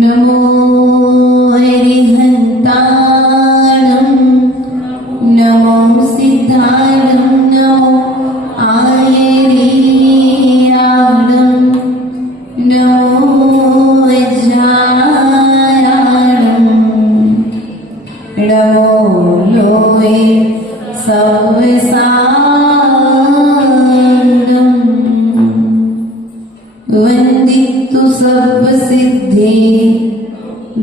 नमो हरिहन्ताणं नमो सिद्धाणं नमो आयर्याणं नमो वज्रायाणं नमो लोये सवसानं वन्दितु सर्वसिद्धे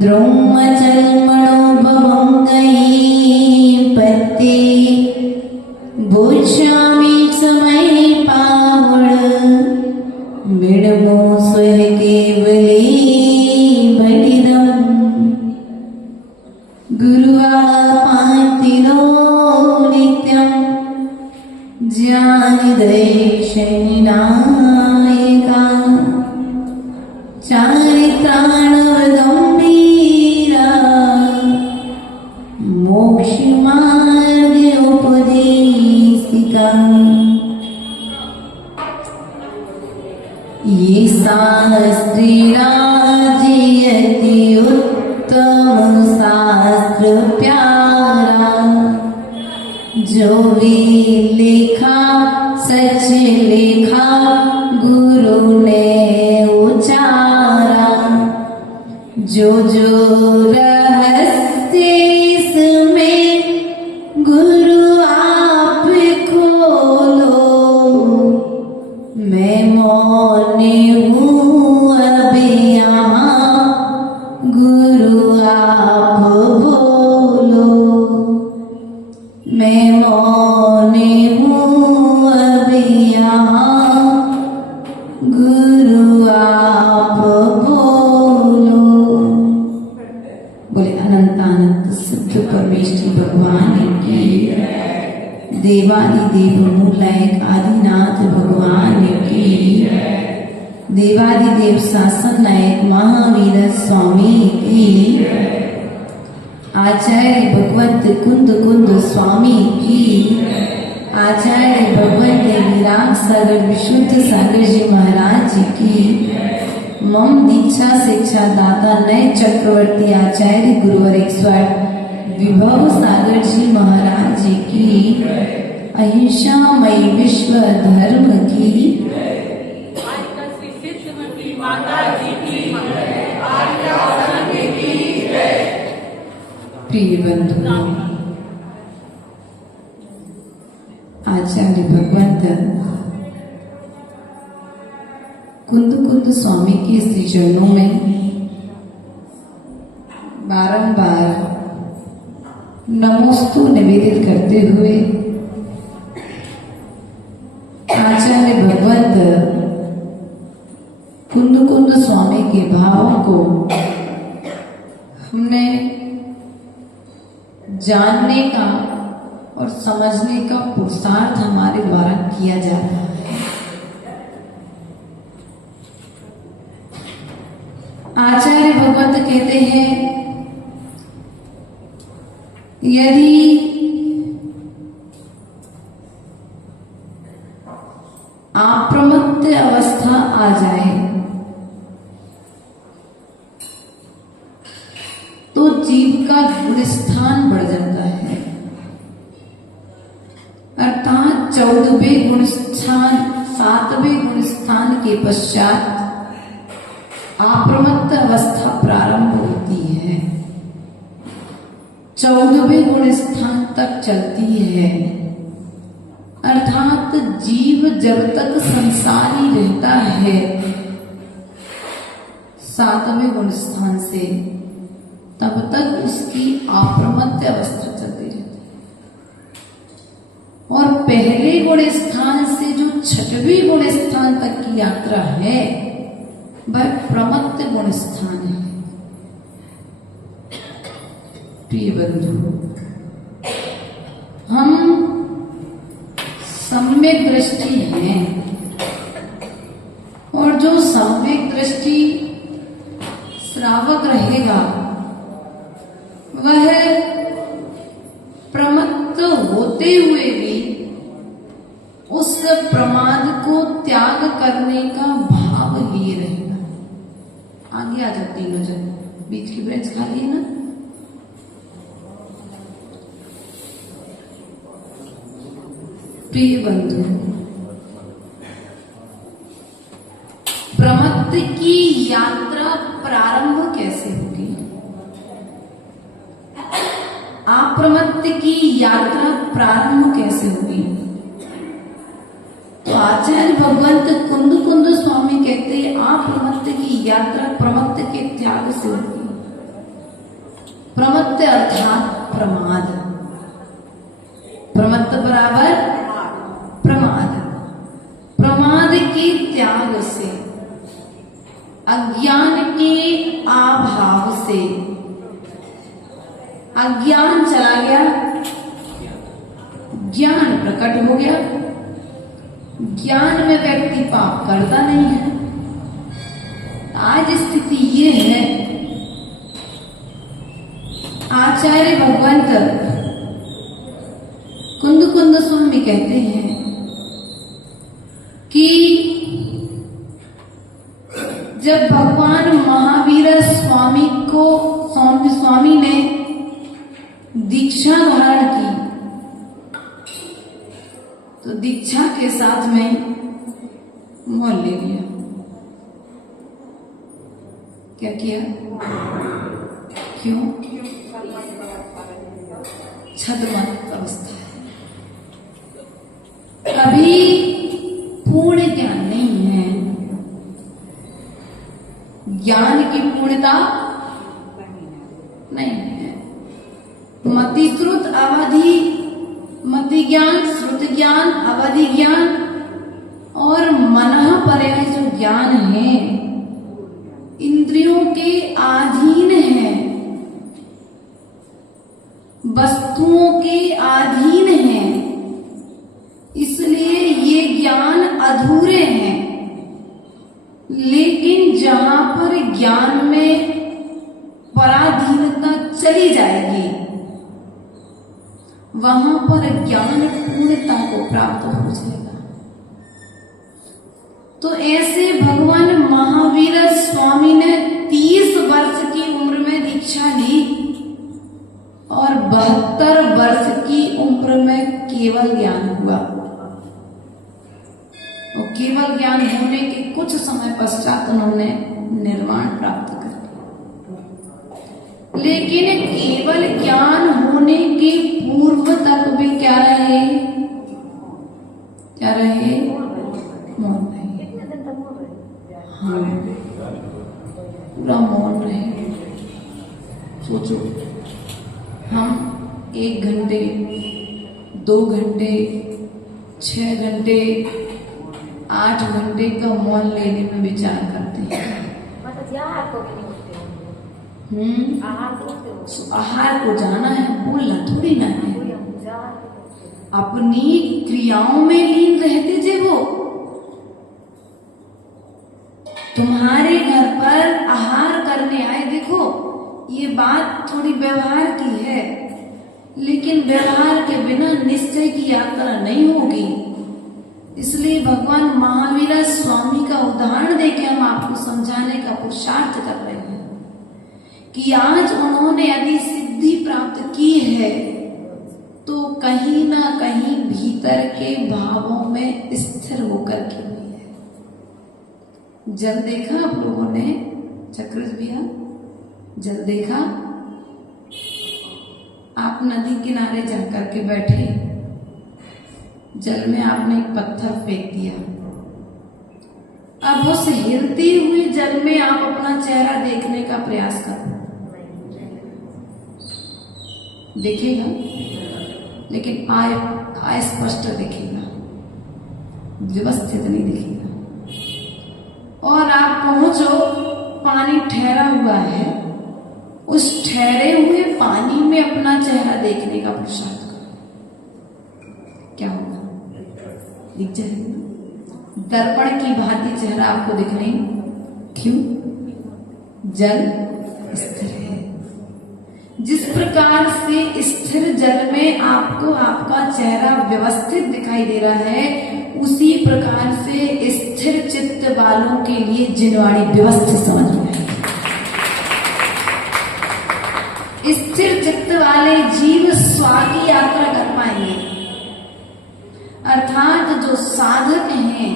द्रोमचर्मणोपमङ्गैपत्ये भूष्यामि समये पावण विडमो स्वः केवले बलिदम् गुरुवापातिनो नित्यं ज्ञानदैक्षणिनायका चारित्राणवगम्भीरा मोक्षमार्गोपदेशिका ये शास्त्रीराजयति उत्तम शास्त्र प्यारा जो भी लिखा सच लिखा गुरु ने उचारा जो जो रहस्य इसमें गुरु आप खोलो मैं मौन हूँ अब यहाँ गुरु आप बोलो मैं मौन हूँ अब यहाँ गुरु आप बोलो। बोले अनंतानंत सिद्ध परमेश्वरी भगवान की, देवादिदेव मूलायक आदिनाथ भगवान की, देवादिदेव शासन नायक महावीर स्वामी की, आचार्य भगवत कुंद कुंद स्वामी की, आचार्य भगवत विराग सागर विशुद्ध सागर जी महाराज जी की, मम दीक्षा शिक्षा दाता नए चक्रवर्ती आचार्य गुरुवर 108 विभव सागर जी महाराज जी की, अहिंसामयी विश्व धर्म की, प्रिय बंधु, आचार्य भगवंत कुंद कुंद स्वामी के श्री चरणों में बारंबार नमोस्तु निवेदित करते हुए आचार्य भगवंत कुंद कुंद स्वामी के भावों को हमने जानने का और समझने का पुरुषार्थ हमारे द्वारा किया जा रहा है। आचार्य भगवंत कहते हैं यदि अप्रमत्त अवस्था आ जाए तो जीव का गुणस्थान बढ़ जाता है, अर्थात 14वें गुणस्थान 7वें गुणस्थान के पश्चात अप्रमत्त अवस्था प्रारंभ होती है, 14वें गुणस्थान तक चलती है, अर्थात जीव जब तक संसारी रहता है 7वें गुणस्थान से तब तक उसकी अप्रमत्त अवस्था चलती रहती है, और पहले गुणस्थान से जो 6वें गुणस्थान तक की यात्रा है वह प्रमत्त गुणस्थान है। प्रिय बंधु, हम सम्यक दृष्टि हैं और जो सम्यक दृष्टि श्रावक रहेगा वह प्रमत्त होते हुए भी उस प्रमाद को त्याग करने का भाव लिए रहेगा। आगे आ जाओ तीनों जन, बीच की बेंच खाली है ना। प्रिय बंधु, प्रमत्त की यात्रा प्रारंभ कैसे होगी? अप्रमत्त की यात्रा प्रारंभ कैसे होगी? तो आचार्य भगवंत कुंद कुंद स्वामी कहते हैं अप्रमत्त की यात्रा प्रमत्त के त्याग से होगी। प्रमत्त अर्थात प्रमाद, प्रमत्त बराबर प्रमाद, प्रमाद के त्याग से, अज्ञान के अभाव से। अज्ञान चला गया, ज्ञान प्रकट हो गया। ज्ञान में व्यक्ति पाप करता नहीं है। आज स्थिति ये है, आचार्य भगवंत कुंद कुंद स्वामी कहते हैं कि जब भगवान महावीर स्वामी ने दीक्षा धारण की तो दीक्षा के साथ में मौन ले लिया। क्या किया? क्यों? छद्मत अवस्था है, कभी पूर्ण ज्ञान नहीं है। ज्ञान की पूर्णता नहीं है। मति श्रुत अवधि, मति ज्ञान, श्रुत ज्ञान, अवधि ज्ञान और मनः पर्याय जो ज्ञान है इंद्रियों के अधीन है, वस्तुओं के अधीन है, इसलिए ये ज्ञान अधूरे हैं। लेकिन जहां पर ज्ञान में पराधीनता चली जाएगी वहां पर ज्ञान पूर्णता को प्राप्त हो जाएगा। तो ऐसे भगवान महावीर स्वामी ने 30 वर्ष की उम्र में दीक्षा ली और 72 वर्ष की उम्र में केवल ज्ञान हुआ। और केवल ज्ञान होने के कुछ समय पश्चात उन्होंने निर्वाण प्राप्त कर लिया। लेकिन केवल ज्ञान होने के पूर्व तक भी क्या रहे? क्या रहे? मौन रहे। हाँ, पूरा मौन रहे। सोचो, हम 1 घंटे, 2 घंटे, 6 घंटे, 8 घंटे का मौन लेने में विचार करते हैं। आहार को जाना है, बोलना थोड़ी ना है। अपनी क्रियाओं में लीन रहते थे वो। तुम्हारे घर पर आहार करने आए, देखो ये बात थोड़ी व्यवहार की है, लेकिन व्यवहार के बिना निश्चय की यात्रा नहीं होगी। इसलिए भगवान महावीर स्वामी का उदाहरण देके हम आपको समझाने का पुरुषार्थ कर रहे हैं कि आज उन्होंने यदि सिद्धि प्राप्त की है तो कहीं ना कहीं भीतर के भावों में स्थिर होकर की हुई है। जल देखा आप लोगों ने? चक्रज भैया, जल देखा? आप नदी किनारे जाकर के बैठे, जल में आपने एक पत्थर फेंक दिया। अब उस हिलती हुई जल में आप अपना चेहरा देखने का प्रयास करो, दिखेगा, लेकिन अस्पष्ट दिखेगा, व्यवस्थित नहीं दिखेगा। और आप पहुंचो, पानी ठहरा हुआ है, उस ठहरे हुए पानी में अपना चेहरा देखने का पुरुषार्थ करो, क्या होगा? दिख जाएगा। दर्पण की भांति चेहरा आपको दिख नहीं। क्यों? जल स्थिर है। जिस प्रकार से स्थिर जल में आपको आपका चेहरा व्यवस्थित दिखाई दे रहा है, उसी प्रकार से स्थिर चित्त वालों के लिए जिनवाणी व्यवस्थित समझ में आएगी। स्थिर चित्त वाले जीव स्वा की यात्रा कर पाएंगे, अर्थात जो साधक हैं,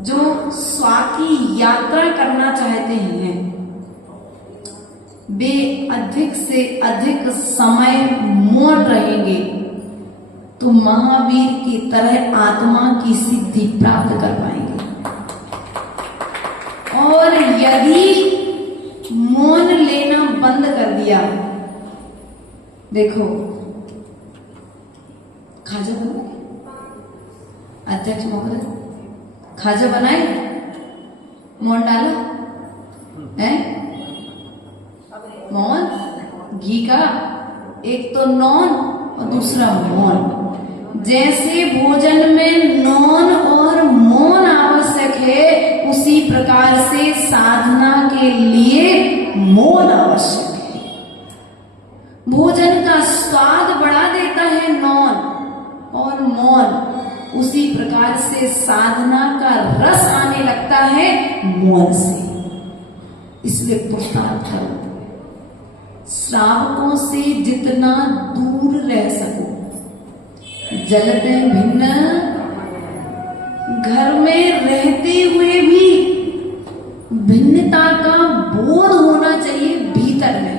जो स्वा की यात्रा करना चाहते हैं, वे अधिक से अधिक समय मौन रहेंगे तो महावीर की तरह आत्मा की सिद्धि प्राप्त कर पाएंगे। और यदि मौन लेना बंद कर दिया, देखो खाजा बनाए अध्यक्ष महोदय, खाजा बनाए, मौन डाला है, मौन घी का, एक तो नॉन और दूसरा मौन। जैसे भोजन में नॉन और मौन आवश्यक है, उसी प्रकार से साधना के लिए मौन आवश्यक है। भोजन का स्वाद बढ़ा देता है नॉन और मौन, उसी प्रकार से साधना का रस आने लगता है मौन से। इसलिए पुरुषार्थ करो, श्रावकों से जितना दूर रह सको। जलते भिन्न, घर में रहते हुए भी भिन्नता का बोध होना चाहिए भीतर में।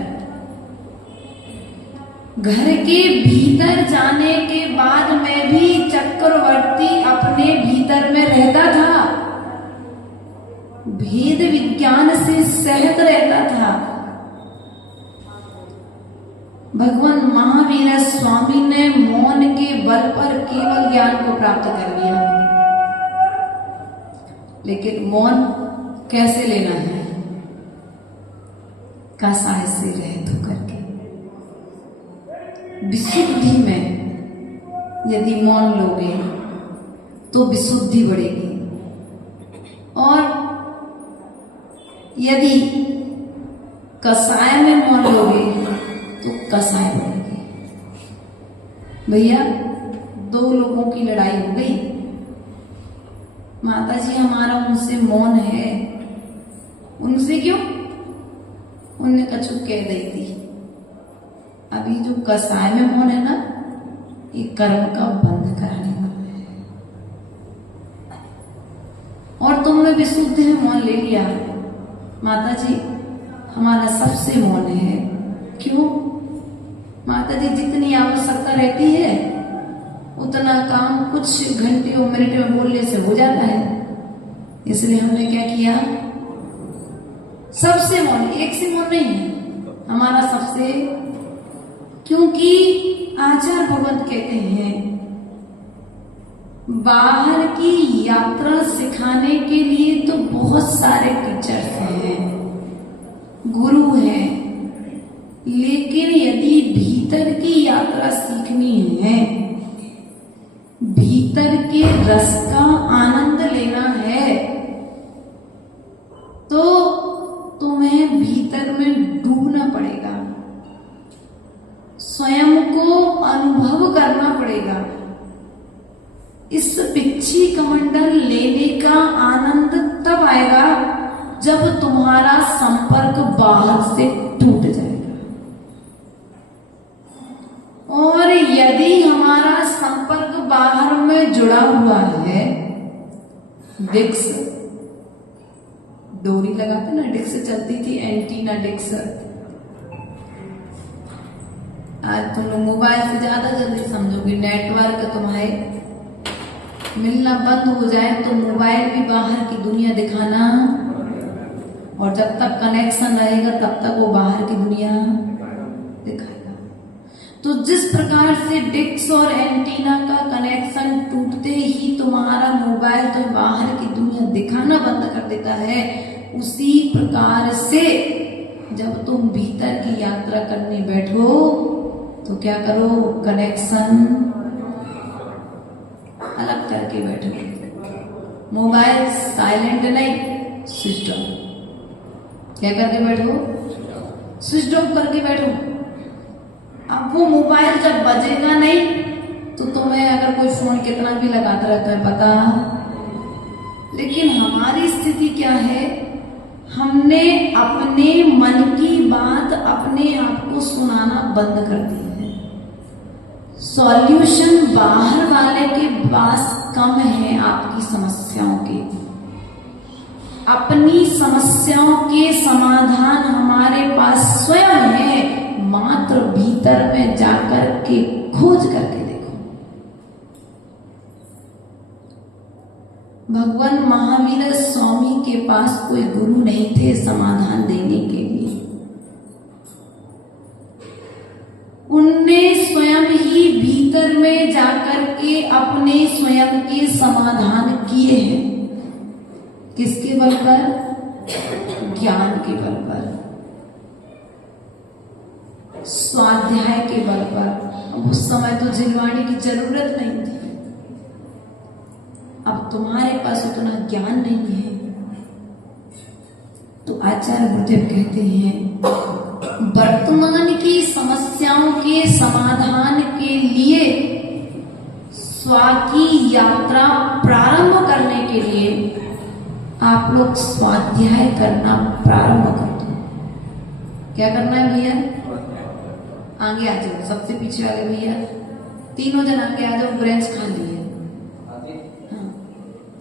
घर के भीतर जाने के बाद में भी चक्रवर्ती अपने भीतर में रहता था, भेद विज्ञान से सहत रहता था। भगवान महावीर स्वामी ने मौन के बल पर केवल ज्ञान को प्राप्त कर लिया, लेकिन मौन कैसे लेना है? कसाय से रहित होकर के विशुद्धि में यदि मौन लोगे तो विशुद्धि बढ़ेगी, और यदि कसाय में मौन लोगे तो कसाय बढ़ेगी। भैया, दो लोगों की लड़ाई हो गई, माता जी हमारा उनसे मौन है, उनसे क्यों? उनने कछु कह दी थी। अभी जो कसाय में मौन है ना, ये कर्म का बंध कराने वाला है। और तुमने विशुद्धि में मौन ले लिया, माता जी हमारा सबसे मौन है। क्यों? माता जी जितनी आवश्यकता रहती है उतना काम कुछ घंटे और मिनट में बोलने से हो जाता है, इसलिए हमने क्या किया, सबसे मौन, एक से मौन नहीं है हमारा सबसे। क्योंकि आचार्य भगवत कहते हैं बाहर की यात्रा सिखाने के लिए तो बहुत सारे टीचर्स हैं, गुरु हैं, लेकिन यदि भीतर की यात्रा सीखनी है, भीतर के रस का आनंद लेना है, तो तुम्हें भीतर में डूबना पड़ेगा, स्वयं को अनुभव करना पड़ेगा। इस पिच्छी कमंडल लेने का आनंद तब आएगा जब तुम्हारा संपर्क बाहर से टूट जाएगा। और यदि हमारा संपर्क बाहर में जुड़ा हुआ है, डिक्स डोरी लगाते ना, डिक्स चलती थी, एंटीना डिक्स। आज तुम लोग मोबाइल से ज्यादा जल्दी समझोगे, नेटवर्क तुम्हारे मिलना बंद हो जाए तो मोबाइल भी बाहर की दुनिया दिखाना, और जब तक कनेक्शन रहेगा तब तक वो बाहर की दुनिया दिखाएगा। तो जिस प्रकार से डिक्स और एंटीना का कनेक्शन टूटते ही तुम्हारा मोबाइल तो बाहर की दुनिया दिखाना बंद कर देता है, उसी प्रकार से जब तुम भीतर की यात्रा करने बैठो तो क्या करो, कनेक्शन अलग करके बैठो। मोबाइल साइलेंट नहीं, स्विच ऑफ। क्या करके बैठो? स्विच ऑफ करके बैठो। अब वो मोबाइल जब बजेगा नहीं तो तुम्हें अगर कोई फोन कितना भी लगाता रहता है पता, लेकिन हमारी स्थिति क्या है, हमने अपने मन की बात अपने आप को सुनाना बंद कर दी है। सॉल्यूशन बाहर वाले के पास कम है आपकी समस्याओं के, अपनी समस्याओं के समाधान हमारे पास स्वयं है। मात्र भीतर में जाकर के खोज करके देखो। भगवान महावीर स्वामी के पास कोई गुरु नहीं थे समाधान देने के लिए, उनने स्वयं ही भीतर में जाकर के अपने स्वयं के समाधान किए हैं। किसके बल पर? ज्ञान के बल पर, स्वाध्याय के बल पर। अब उस समय तो जिनवाणी की जरूरत नहीं थी, अब तुम्हारे पास उतना ज्ञान नहीं है, तो आचार्य गुरुदेव कहते हैं वर्तमान की समस्याओं के समाधान के लिए स्व की यात्रा प्रारंभ करने के लिए आप लोग स्वाध्याय करना प्रारंभ कर दो। क्या करना है भैया? आगे आ जाओ, सबसे पीछे वाले भैया, तीनों जन आगे आ जाओ, ब्रेंच खाली है। हाँ,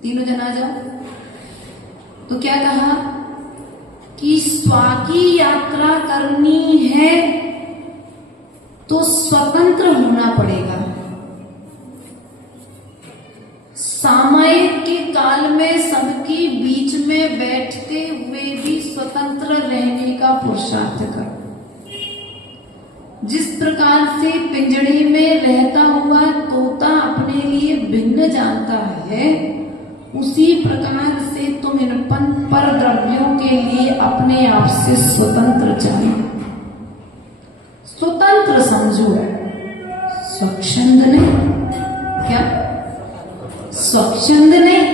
तीनों जन आ जाओ। तो क्या कहा कि स्व की यात्रा करनी है तो स्वतंत्र होना पड़ेगा। सामयिक के काल में सबकी बीच में बैठते हुए भी स्वतंत्र रहने का पुरुषार्थ कर। जिस प्रकार से पिंजड़े में रहता हुआ तोता अपने लिए भिन्न जानता है, उसी प्रकार से तुम इन पर द्रव्यों के लिए अपने आप से स्वतंत्र जानो, स्वतंत्र समझो। स्वच्छंद नहीं, क्या स्वच्छंद नहीं,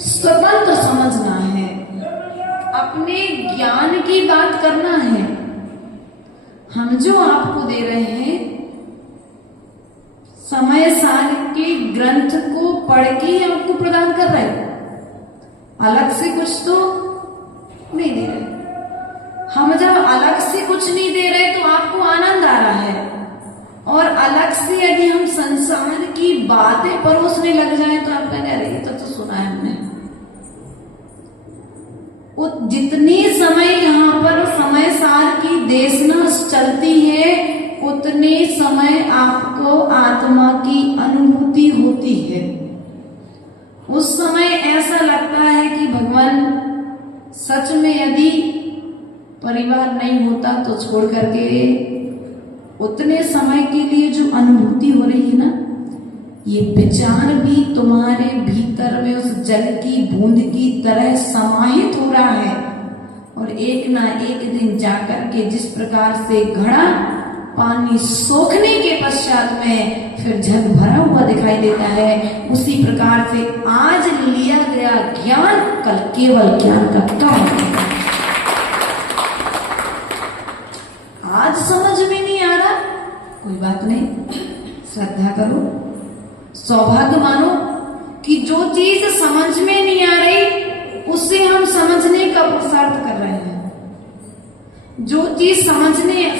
स्वतंत्र समझना है, अपने ज्ञान की बात करना है। हम जो आपको दे रहे हैं समय सार के ग्रंथ को पढ़ के आपको प्रदान कर रहे हैं, अलग से कुछ तो नहीं दे रहे। हम जब अलग से कुछ नहीं दे रहे तो आपको आनंद आ रहा है, और अलग से यदि हम संसार की बातें परोसने लग जाएं तो आप कहेंगे अरे ये तो सुना है हमने। जितने समय यहाँ पर समय सार की देशना चलती है, उतने समय आपको आत्मा की अनुभूति होती है। उस समय ऐसा लगता है कि भगवान सच में यदि परिवार नहीं होता तो छोड़ करके, उतने समय के लिए जो अनुभूति हो रही है ना, ये विचार भी तुम्हारे भीतर में उस जल की बूंद की तरह समाहित हो रहा है, और एक ना एक दिन जाकर के जिस प्रकार से घड़ा पानी सोखने के पश्चात में फिर जल भरा हुआ दिखाई देता है, उसी प्रकार से आज लिया गया ज्ञान कल केवल ज्ञान का काम है। आज समझ में नहीं आ रहा, कोई बात नहीं, श्रद्धा करो, सौभाग्य मानो कि जो चीज समझ में नहीं आ रही उससे हम समझने का पुरुषार्थ कर रहे हैं। जो चीज समझ में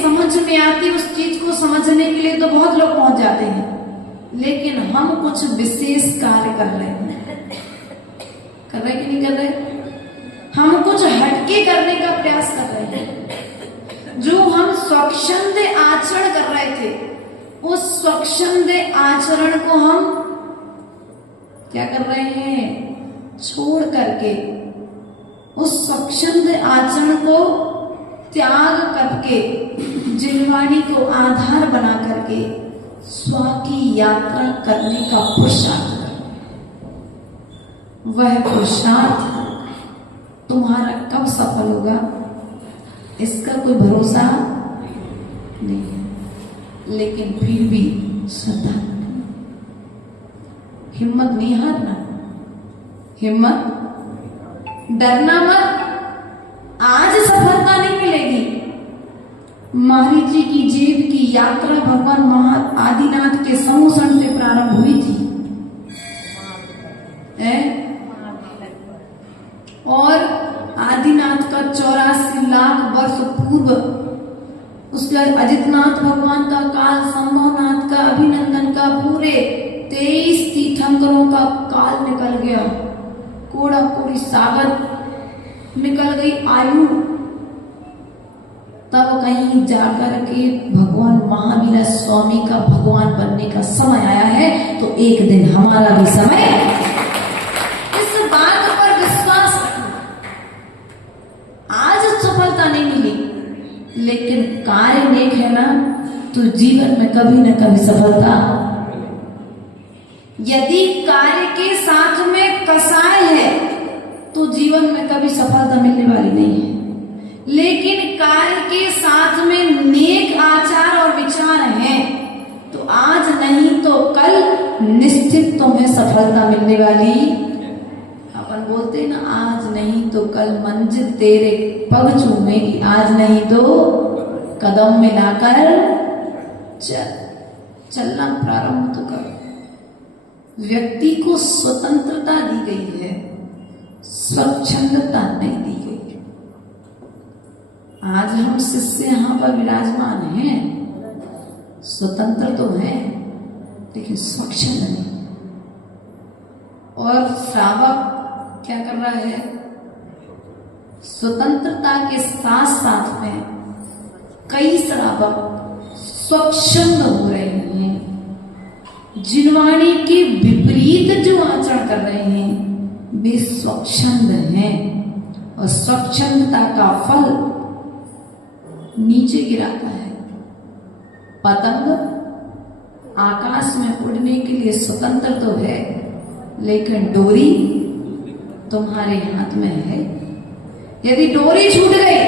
आती उस चीज को समझने के लिए तो बहुत लोग पहुंच जाते हैं, लेकिन हम कुछ विशेष कार्य कर रहे हैं। कर रहे कि नहीं कर रहे? हम कुछ हटके करने का प्रयास कर रहे हैं। जो हम स्वच्छंद आचरण कर रहे थे, उस स्वच्छंद आचरण को हम क्या कर रहे हैं? छोड़ करके उस स्वच्छंद आचरण को त्याग करके जिनवाणी को आधार बना करके स्व की यात्रा करने का पुरुषार्थ करो। वह पुरुषार्थ तुम्हारा कब सफल होगा इसका कोई भरोसा नहीं है, लेकिन फिर भी श्रद्धा, हिम्मत नहीं हारना, हिम्मत, डरना मत। आज सफलता नहीं मिलेगी। मारीची की जेब की यात्रा भगवान आदिनाथ के समूषण से प्रारंभ हुई थी और आदिनाथ का 84 लाख वर्ष पूर्व, उसके बाद अजितनाथ भगवान का काल, संभवनाथ का, अभिनंदन का, पूरे 23 तीर्थंकरों का काल निकल गया, कोड़ा कोड़ी सागर निकल गई आयु। तब कहीं जाकर के भगवान महावीर स्वामी का भगवान बनने का समय आया है। तो एक दिन हमारा भी समय, इस बात पर विश्वास रखना। आज सफलता नहीं मिली, लेकिन कार्य नेक है ना, तो जीवन में कभी न कभी सफलता। यदि कार्य के साथ में कसाय है तो जीवन में कभी सफलता मिलने वाली नहीं है, लेकिन कार्य के साथ में नेक आचार और विचार हैं तो आज नहीं तो कल निश्चित तुम्हें सफलता मिलने वाली। अपन बोलते ना, आज नहीं तो कल मंजिल तेरे पग चूमेगी, आज नहीं तो कदम मिलाकर चलना प्रारंभ तो कर। व्यक्ति को स्वतंत्रता दी गई है, स्वच्छंदता नहीं दी गई। आज हम शिष्य यहाँ पर विराजमान हैं, स्वतंत्र तो हैं लेकिन स्वच्छंद नहीं। और श्रावक क्या कर रहा है, स्वतंत्रता के साथ साथ में कई श्रावक स्वच्छंद हो रहे हैं, जिनवाणी के विपरीत जो आचरण कर रहे हैं वे स्वच्छंद हैं। और स्वच्छंदता का फल नीचे गिराता है। पतंग आकाश में उड़ने के लिए स्वतंत्र तो है, लेकिन डोरी तुम्हारे हाथ में है। यदि डोरी छूट गई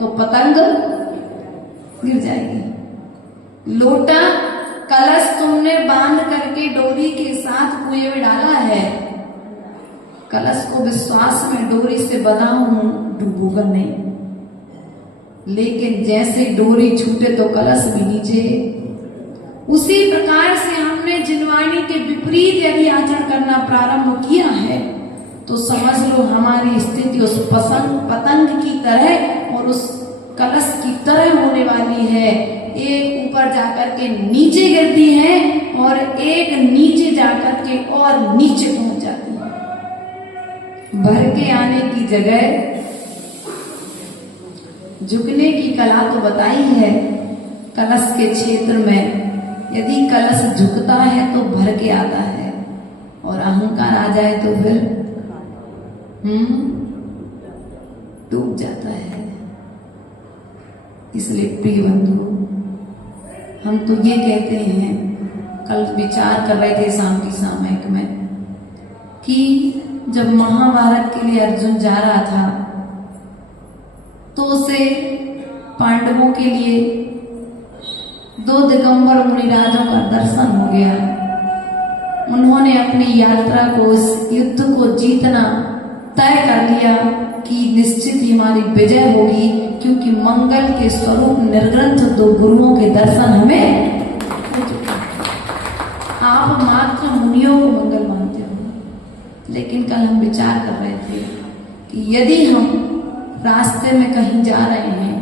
तो पतंग गिर जाएगी। लोटा कलश तुमने बांध करके डोरी के साथ कुएं में डाला है, कलश को विश्वास में डोरी से बंधा हूं, डूबूगा नहीं। लेकिन जैसे डोरी छूटे तो कलश भी नीचे। उसी प्रकार से हमने जिनवाणी के विपरीत यदि आचरण करना प्रारंभ किया है तो समझ लो हमारी स्थिति उस पतंग की तरह और उस कलश की तरह होने वाली है। एक ऊपर जाकर के नीचे गिरती है और एक नीचे जाकर के और नीचे पहुंच जाती है। भर के आने की जगह झुकने की कला तो बताई है। कलश के क्षेत्र में यदि कलश झुकता है तो भर के आता है, और अहंकार आ जाए तो फिर डूब जाता है। इसलिए प्रिय बंधु, हम तो ये कहते हैं, कल विचार कर रहे थे शाम की सामयिक में कि जब महाभारत के लिए अर्जुन जा रहा था तो उसे पांडवों के लिए 2 दिगंबर मुनिराजों का दर्शन हो गया। उन्होंने अपनी यात्रा को, इस युद्ध को जीतना तय कर लिया कि निश्चित ही हमारी विजय होगी, क्योंकि मंगल के स्वरूप निर्ग्रंथ 2 गुरुओं के दर्शन हमें हो चुके। आप मात्र मुनियों को मंगल मानते हो, लेकिन कल हम विचार कर रहे थे कि यदि हम रास्ते में कहीं जा रहे हैं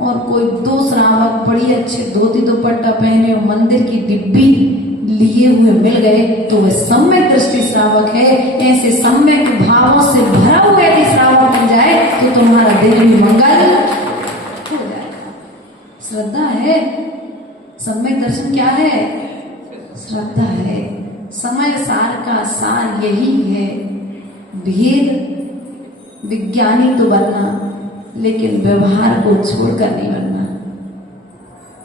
और कोई 2 श्रावक बड़ी अच्छे धोती दुपट्टा पहने और मंदिर की डिब्बी लिए हुए मिल गए तो वह सम्यक दृष्टि श्रावक है। ऐसे सम्यक भावों से भरा हुआ यदि श्रावक बन जाए तो तुम्हारा दिन भी मंगल हो जाएगा। श्रद्धा है, सम्यक दर्शन क्या है, श्रद्धा है। समय सार का सार यही है। भेद विज्ञानी तो बनना, लेकिन व्यवहार को छोड़कर नहीं बनना।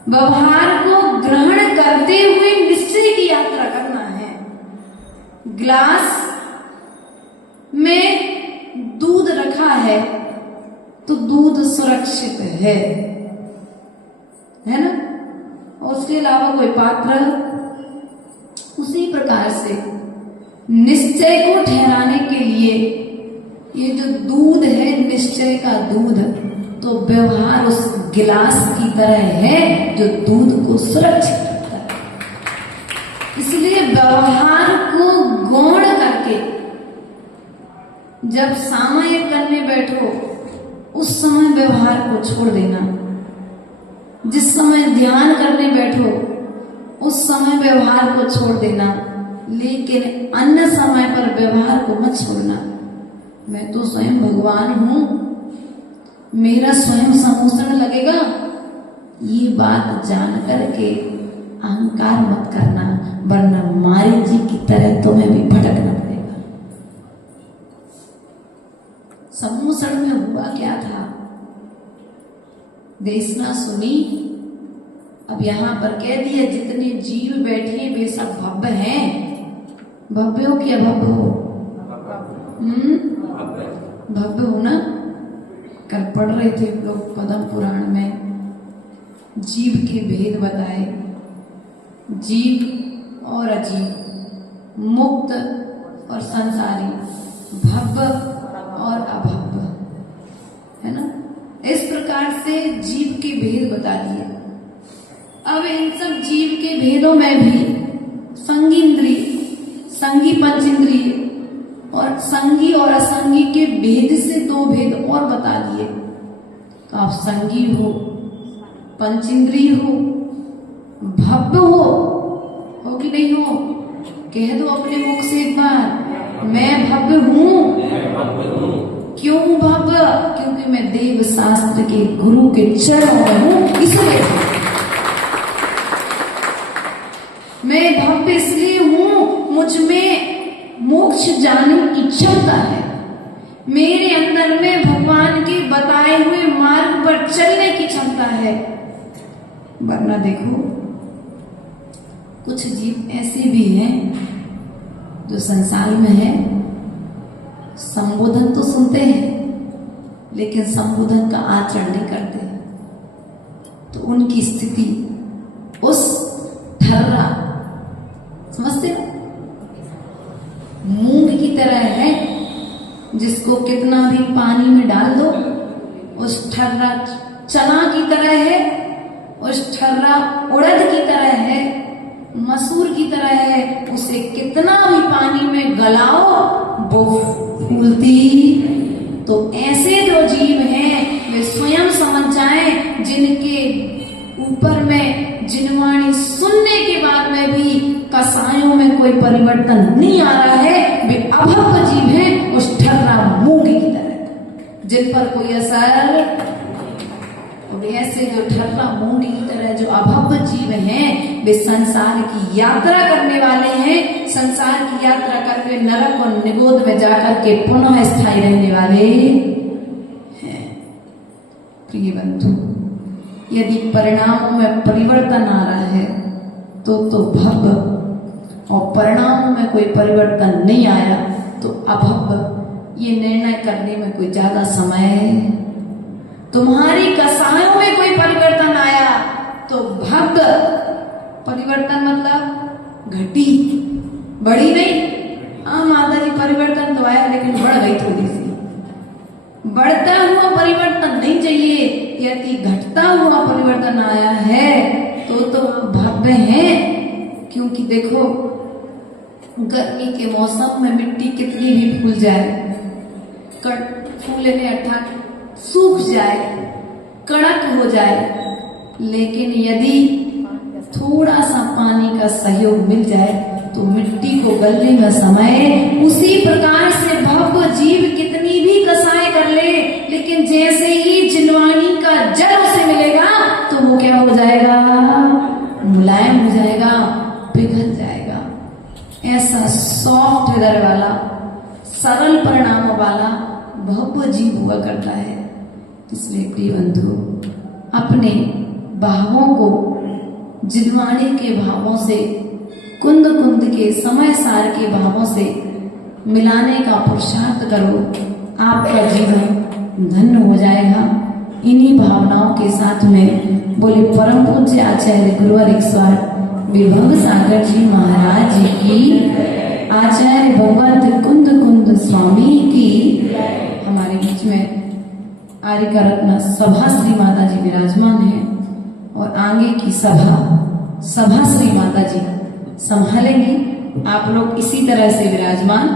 व्यवहार को ग्रहण करते हुए निश्चय की यात्रा करना है। ग्लास में दूध रखा है तो दूध सुरक्षित है ना, और उसके अलावा कोई पात्र। उसी प्रकार से निश्चय को ठहराने के लिए ये जो दूध है, निश्चय का दूध, तो व्यवहार उस गिलास की तरह है जो दूध को सुरक्षित रखता है। इसलिए व्यवहार को गौण करके जब सामयिक करने बैठो उस समय व्यवहार को छोड़ देना। जिस समय ध्यान करने बैठो उस समय व्यवहार को छोड़ देना, लेकिन अन्य समय पर व्यवहार को मत छोड़ना। मैं तो स्वयं भगवान हूं, मेरा स्वयं सम्मोहन लगेगा, ये बात जान करके अहंकार मत करना, वरना मारी जी की तरह तुम्हें भी भटकना पड़ेगा। सम्मोहन में हुआ क्या था, देशना सुनी। अब यहां पर कह दिया जितने जीव बैठे वे सब भव्य हैं। भव्य हो क्या भव्य हो? भव्य हो ना। कल पढ़ रहे थे हम लोग पद्म पुराण में, जीव के भेद बताए, जीव और अजीव, मुक्त और संसारी, भव्य और अभव्य, है ना। इस प्रकार से जीव के भेद बता दिए। अब इन सब जीव के भेदों में भी संगी इंद्रिय, संगी पंचेंद्रिय और संगी और असंगी के भेद से दो भेद और बता दिए। तो आप संगी हो, पंचेंद्रिय हो, भव्य हो कि नहीं हो? कह दो अपने मुख से एक बार, मैं भव्य हूं। क्यों भव्य? क्योंकि मैं देव शास्त्र के गुरु के चरणों में हूं, इसलिए मैं भव्य इसलिए हूं, मुझ में मोक्ष जाने की क्षमता है, मेरे अंदर में भगवान के बताए हुए मार्ग पर चलने की क्षमता है। वरना देखो कुछ जीव ऐसे भी हैं जो संसार में है, संबोधन तो सुनते हैं लेकिन संबोधन का आचरण नहीं करते। तो उनकी स्थिति उस ठर्रा, समझते हो, मूंग की तरह है जिसको कितना भी पानी में डाल दो, उस ठर्रा चना की तरह है, उस ठर्रा उड़द की तरह है, मसूर की तरह है। उसे कितना भी पानी में गलाओ वो फूलती। तो ऐसे जो जीव हैं वे स्वयं समझ जाएं, जिनके ऊपर में जिनवाणी सुनने के बाद में भी कसायों में कोई परिवर्तन नहीं आ रहा है, वे अभव्य जीव हैं, उस ठर्रा मूंग की तरह, जिन पर कोई असर। ऐसे जो ठर्रा मूंग की तरह जो अभव्य जीव हैं वे संसार की यात्रा करने वाले हैं। संसार की यात्रा करके नरक और निगोद में जाकर के पुनः स्थायी रहने वाले हैं। प्रिय बंधु, यदि परिणामों में परिवर्तन आ रहा है तो भव्य, और परिणामों में कोई परिवर्तन नहीं आया तो अभव्य। ये निर्णय करने में कोई ज्यादा समय, तुम्हारी कसायों में कोई परिवर्तन आया तो भव्य। परिवर्तन मतलब घटी, बड़ी नहीं। हाँ माता जी परिवर्तन तो आया लेकिन बढ़ गई थोड़ी सी। बढ़ता हुआ परिवर्तन नहीं चाहिए, यदि घटता हुआ परिवर्तन आया है तो भव्य है। क्योंकि देखो गर्मी के मौसम में मिट्टी कितनी भी फूल जाए, फूलने अर्थात सूख जाए, कड़क हो जाए, लेकिन यदि थोड़ा सा पानी का सहयोग मिल जाए तो मिट्टी को गलने में समय। उसी प्रकार से भव्य जीव कितनी भी कसाई कर ले, लेकिन जैसे ही जिनवाणी का जल उसे मिलेगा तो वो क्या हो जाएगा? मुलायम हो जाएगा, पिघल जाएगा। ऐसा सॉफ्ट हृदय वाला, सरल परिणाम वाला भव्य जीव हुआ करता है। इसलिए प्रिय बंधु, अपने भावों को जिनवाणी के भावों से, कुंद कुंद के समय सार के भावों से मिलाने का पुरुषार्थ करो, आपका जीवन धन्य हो जाएगा। इन्हीं भावनाओं के साथ में बोले परम पूज्य आचार्य गुरुवर ईश्वर विभव सागर जी महाराज जी की, आचार्य भगवंत कुंद कुंद स्वामी की। हमारे बीच में आर्य का रत्न सभा श्री माता जी विराजमान है और आगे की सभा श्री माता जी संभालेंगी। आप लोग इसी तरह से विराजमान